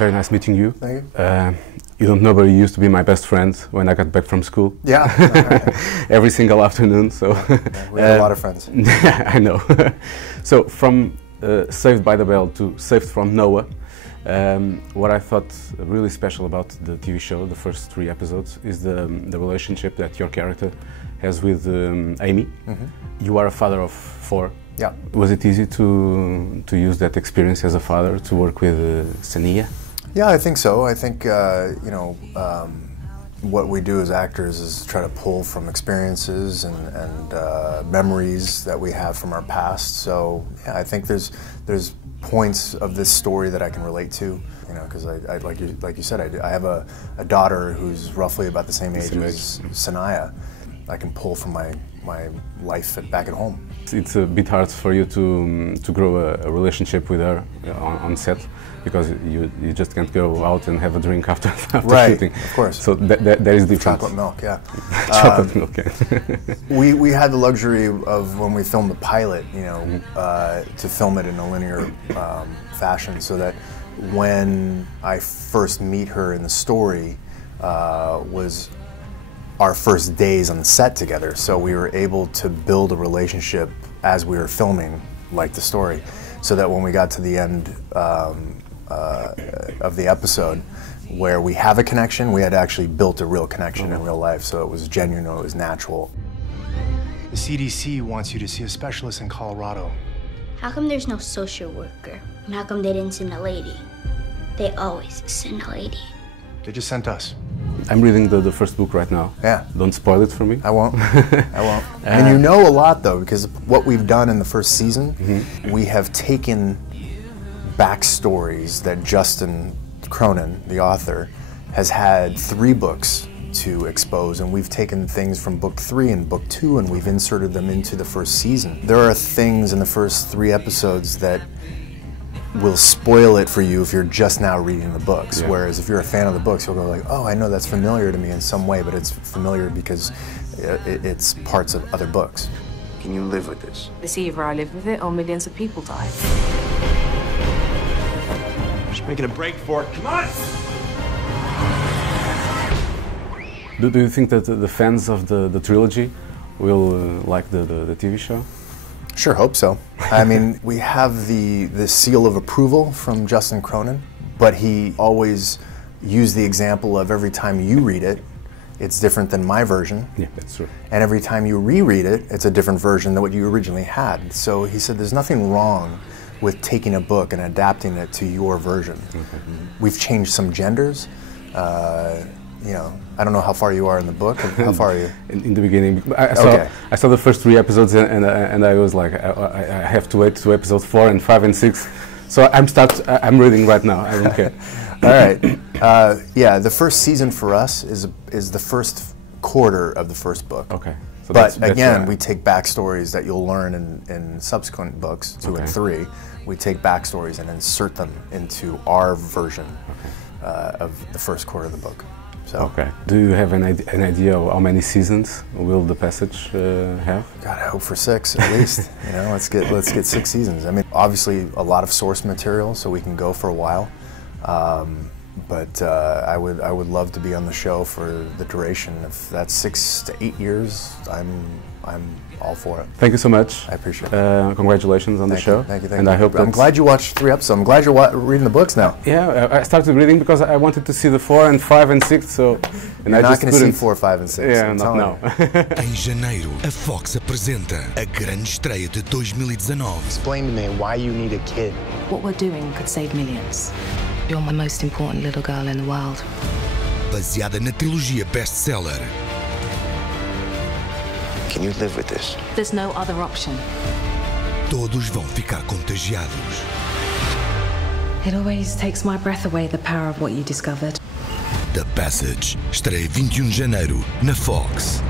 Very nice meeting you. Thank you. You don't know, but you used to be my best friend when I got back from school. Yeah. Every single afternoon. So we had a lot of friends. I know. So from Saved by the Bell to Saved from Noah, what I thought really special about the TV show, the first 3 episodes, is the relationship that your character has with Amy. You are a father of 4. Yeah. Was it easy to use that experience as a father to work with Sania? Yeah, I think so. I think what we do as actors is try to pull from experiences and memories that we have from our past. So yeah, I think there's points of this story that I can relate to. You know, because I like you said, I have a daughter who's roughly about the same age as Sanaya. I can pull from my life back at home. It's a bit hard for you to grow a relationship with her on set, because you just can't go out and have a drink after shooting. Of course. So that is different. Chocolate milk, yeah. Chocolate milk. Yeah. we had the luxury of, when we filmed the pilot, you know, to film it in a linear fashion, so that when I first meet her in the story was our first days on the set together. So we were able to build a relationship as we were filming, like the story, so that when we got to the end of the episode, where we have a connection, we had actually built a real connection in real life, so it was genuine, it was natural. The CDC wants you to see a specialist in Colorado. How come there's no social worker? And how come they didn't send a lady? They always send a lady. They just sent us. I'm reading the first book right now. Yeah. Don't spoil it for me. I won't. I won't. And you know a lot, though, because what we've done in the first season, we have taken backstories that Justin Cronin, the author, has had 3 books to expose, and we've taken things from book 3 and book 2 and we've inserted them into the first season. There are things in the first 3 episodes that will spoil it for you if you're just now reading the books. Yeah. Whereas if you're a fan of the books, you'll go like, oh, I know that's familiar to me in some way, but it's familiar because it's parts of other books. Can you live with this? It's either I live with it or millions of people die. Just making a break for it. Come on! Do you think that the fans of the trilogy will like the TV show? Sure hope so. I mean, we have the seal of approval from Justin Cronin, but he always used the example of every time you read it, it's different than my version. Yeah, that's true. And every time you reread it, it's a different version than what you originally had. So he said there's nothing wrong with taking a book and adapting it to your version. We've changed some genders. You know, I don't know how far you are in the book. How far are you? In the beginning, I saw the first 3 episodes, and I was like, I have to wait to episode 4 and 5 and 6. So I'm reading right now. I don't care. All right. Yeah, the first season for us is the first quarter of the first book. Okay. So but again, we take backstories that you'll learn in subsequent books, 2 and 3. We take backstories and insert them into our version of the first quarter of the book. So. Okay. Do you have an idea of how many seasons will the passage have? God, I hope for 6 at least. You know, let's get 6 seasons. I mean, obviously a lot of source material, so we can go for a while. But I would love to be on the show for the duration. If that's 6 to 8 years, I'm all for it. Thank you so much. I appreciate it. Congratulations on the show. Thank you. And I hope I'm glad you watched 3 episodes. I'm glad you're reading the books now. Yeah, I started reading because I wanted to see the 4 and 5 and 6. So, and You're not going to see 4, 5 and 6. Yeah, not now. Em janeiro, a Fox apresenta a grande estreia de 2019. Explain to me why you need a kid. What we're doing could save millions. You're my most important little girl in the world. Baseada na trilogia best-seller. Can you live with this? There's no other option. Todos vão ficar contagiados. It always takes my breath away, the power of what you discovered. The Passage estreia 21 de janeiro na Fox.